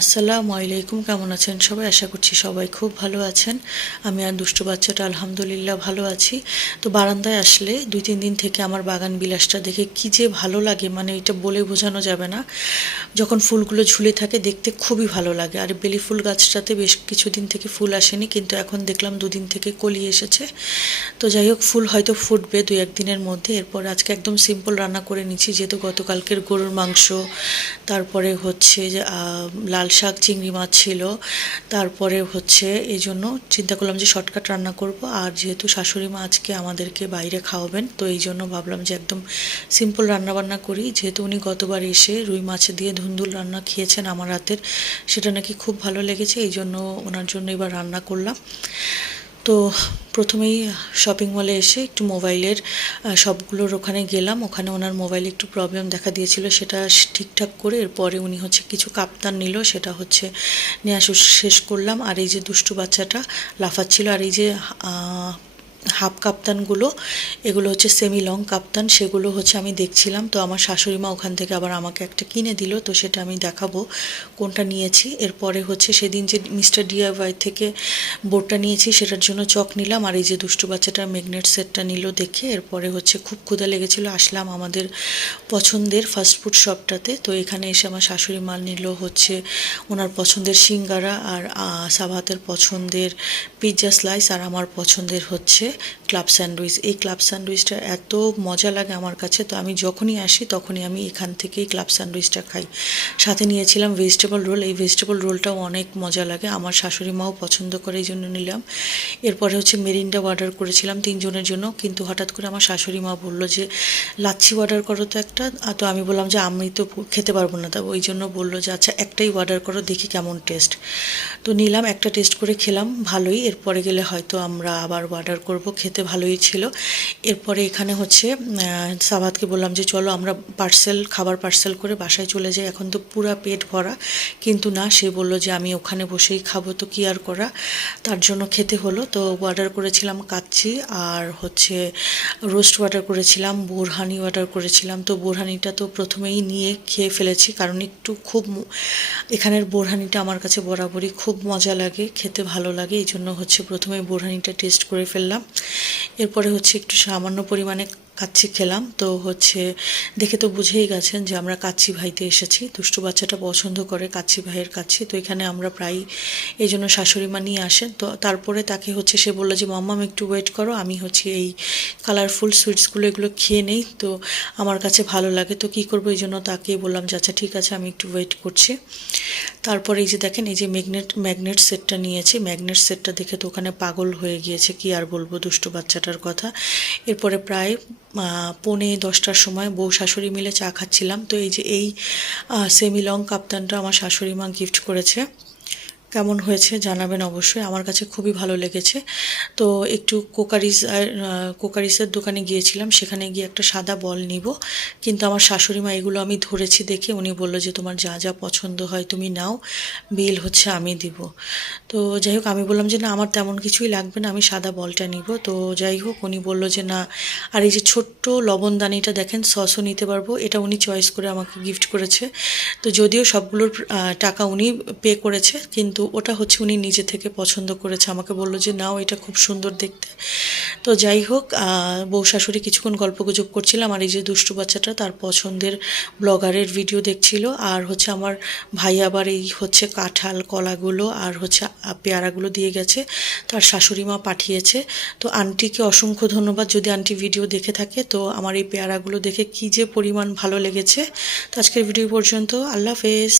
আসসালামু আলাইকুম, কেমন আছেন সবাই? আশা করছি সবাই খুব ভালো আছেন। আমি আর দুষ্টু বাচ্চাটা আলহামদুলিল্লাহ ভালো আছি। তো বারান্দায় আসলে 2-3 দিন থেকে আমার বাগান বিলাসটা দেখে কী যে ভালো লাগে, মানে এটা বলে বোঝানো যাবে না। যখন ফুলগুলো ঝুলে থাকে দেখতে খুবই ভালো লাগে। আর বেলি ফুল গাছটাতে বেশ কিছুদিন থেকে ফুল আসেনি, কিন্তু এখন দেখলাম 2 দিন থেকে কলি এসেছে। তো যাই হোক, ফুল হয়তো ফুটবে 2-1 দিনের মধ্যে। এরপর আজকে একদম সিম্পল রান্না করে নিচ্ছি, যেহেতু গতকালকের গরুর মাংস, তারপরে হচ্ছে যে লাল শাক চিংড়ি মাছ ছিল, তারপরে হচ্ছে এই জন্য চিন্তা করলাম যে শর্টকাট রান্না করব। আর যেহেতু শাশুড়ি মা আজকে আমাদেরকে বাইরে খাওয়াবেন, তো এই জন্য ভাবলাম যে একদম সিম্পল রান্নাবান্না করি। যেহেতু উনি গতবার এসে রুই মাছ দিয়ে ধুন্দুল রান্না খেয়েছেন আমার হাতের, সেটা নাকি খুব ভালো লেগেছে, এই জন্য ওনার জন্য এবার রান্না করলাম। তো প্রথমেই শপিং মলে এসে একটু মোবাইলের সবগুলোর ওখানে গেলাম। ওখানে ওনার মোবাইলে একটু প্রবলেম দেখা দিয়েছিল, সেটা ঠিকঠাক করে এরপরে উনি হচ্ছে কিছু কাপ্তান নিল, সেটা হচ্ছে নেওয়া শেষ করলাম। আর এই যে দুষ্টু বাচ্চাটা লাফাচ্ছিল, আর এই যে হাফ কাপ্তানগুলো, এগুলো হচ্ছে সেমি লং কাপ্তান, সেগুলো হচ্ছে আমি দেখছিলাম। তো আমার শাশুড়ি মা ওখান থেকে আবার আমাকে একটা কিনে দিল, তো সেটা আমি দেখাবো কোনটা নিয়েছি। এরপরে হচ্ছে সেদিন যে মিস্টার ডিআইওয়াই থেকে বোর্ডটা নিয়েছি, সেটার জন্য চক নিলাম। আর এই যে দুষ্টু বাচ্চাটার ম্যাগনেট সেটটা নিল দেখে এরপরে হচ্ছে খুব ক্ষুধা লেগেছিলো, আসলাম আমাদের পছন্দের ফাস্টফুড শপটাতে। তো এখানে এসে আমার শাশুড়ি মা নিল হচ্ছে ওনার পছন্দের সিঙ্গারা, আর সাবাতের পছন্দের পিৎজা স্লাইস, আর আমার পছন্দের হচ্ছে ক্লাব স্যান্ডউইচ। এই ক্লাব স্যান্ডউইচটা এত মজা লাগে আমার কাছে, তো আমি যখনই আসি তখনই আমি এখান থেকেই ক্লাব স্যান্ডউইচটা খাই। সাথে নিয়েছিলাম ভেজিটেবল রোল, এই ভেজিটেবল রোলটাও অনেক মজা লাগে, আমার শাশুড়ি মাও পছন্দ করে, এই জন্য নিলাম। এরপরে হচ্ছে মেরিন্ডা অর্ডার করেছিলাম 3 জনের জন্য, কিন্তু হঠাৎ করে আমার শাশুড়ি মা বললো যে লাচ্ছি অর্ডার করো তো একটা। তো আমি বললাম যে আমি তো খেতে পারবো না, তা ওই জন্য বললো যে আচ্ছা একটাই অর্ডার করো, দেখি কেমন টেস্ট। তো নিলাম, একটা টেস্ট করে খেলাম, ভালোই। এরপরে গেলে হয়তো আমরা আবার অর্ডার করব, খেতে ভালোই ছিল। এরপরে এখানে হচ্ছে সাবাতকে বললাম যে চলো আমরা খাবার পার্সেল করে বাসায় চলে যাই, এখন তো পুরা পেট ভরা। কিন্তু না, সে বললো যে আমি ওখানে বসেই খাবো, তো কি আর করা, তার জন্য খেতে হলো। তো অর্ডার করেছিলাম কাচ্চি, আর হচ্ছে রোস্ট অর্ডার করেছিলাম, বোরহানি অর্ডার করেছিলাম। তো বোরহানিটা তো প্রথমেই নিয়ে খেয়ে ফেলেছি, কারণ একটু খুব এখানের বোরহানিটা আমার কাছে বরাবরই খুব মজা লাগে, খেতে ভালো লাগে, এই জন্য হচ্ছে প্রথমে বোরহানিটা টেস্ট করে ফেললাম। এরপরে হচ্ছে একটু সামান্য পরিমাণে কাচ্চি খেলাম। তো হচ্ছে দেখে তো বুঝেই গেছেন যে আমরা কাচ্চি ভাইতে এসেছি, দুষ্টু বাচ্চাটা পছন্দ করে কাচ্চি ভাইয়ের কাচ্চি। তো এখানে আমরা প্রায় এই জন্য শাশুড়ি মা নিয়ে আসেন। তো তারপরে তাকে হচ্ছে সে বললো যে মাম্মাম একটু ওয়েট করো, আমি হচ্ছে এই কালারফুল সুইটসগুলো এগুলো খেয়ে নেই, তো আমার কাছে ভালো লাগে, তো কী করবো, এই জন্য তাকে বললাম যে আচ্ছা ঠিক আছে আমি একটু ওয়েট করছি। তারপরে এই যে দেখেন, এই যে ম্যাগনেট সেটটা নিয়েছি, ম্যাগনেট সেটটা দেখে তো ওখানে পাগল হয়ে গিয়েছে, কি আর বলবো দুষ্টু বাচ্চাটার কথা। এরপরে প্রায় 9:45টার সময় বউ শাশুড়ি মিলে চা খাচ্ছিলাম। তো এই যে এই সেমি লং কাপ্তানটা আমার শাশুড়ি মা গিফট করেছে, কেমন হয়েছে জানাবেন অবশ্যই, আমার কাছে খুবই ভালো লেগেছে। তো একটু কোকারিসের দোকানে গিয়েছিলাম, সেখানে গিয়ে একটা সাদা বল নিব, কিন্তু আমার শাশুড়ি মা এগুলো আমি ধরেছি দেখে উনি বললো যে তোমার যা যা পছন্দ হয় তুমি নাও, বিল হচ্ছে আমি দিব। তো যাই হোক, আমি বললাম যে না আমার তেমন কিছুই লাগবে না, আমি সাদা বলটা নিব। তো যাই হোক, উনি বললো যে না, আর এই যে ছোট্ট লবণদানিটা দেখেন, সসও নিতে পারবো, এটা উনি চয়েস করে আমাকে গিফট করেছে। তো যদিও সবগুলোর টাকা উনি পে করেছে, কিন্তু ওটা হচ্ছে উনি নিজে থেকে পছন্দ করেছে, আমাকে বললো যে নাও এটা খুব সুন্দর দেখতে। তো যাই হোক, বউ শাশুড়ি কিছুক্ষণ গল্পগুজব করছিলাম, আর এই যে দুষ্টু বাচ্চাটা তার পছন্দের ব্লগারের ভিডিও দেখছিল। আর হচ্ছে আমার ভাই আবার এই হচ্ছে কাঁঠাল কলাগুলো আর হচ্ছে পেয়ারাগুলো দিয়ে গেছে, তার শাশুড়ি মা পাঠিয়েছে। তো আন্টিকে অসংখ্য ধন্যবাদ, যদি আন্টি ভিডিও দেখে থাকে। তো আমার এই পেয়ারাগুলো দেখে কী যে পরিমাণ ভালো লেগেছে। তো আজকের ভিডিও পর্যন্ত, আল্লাহ হাফেজ।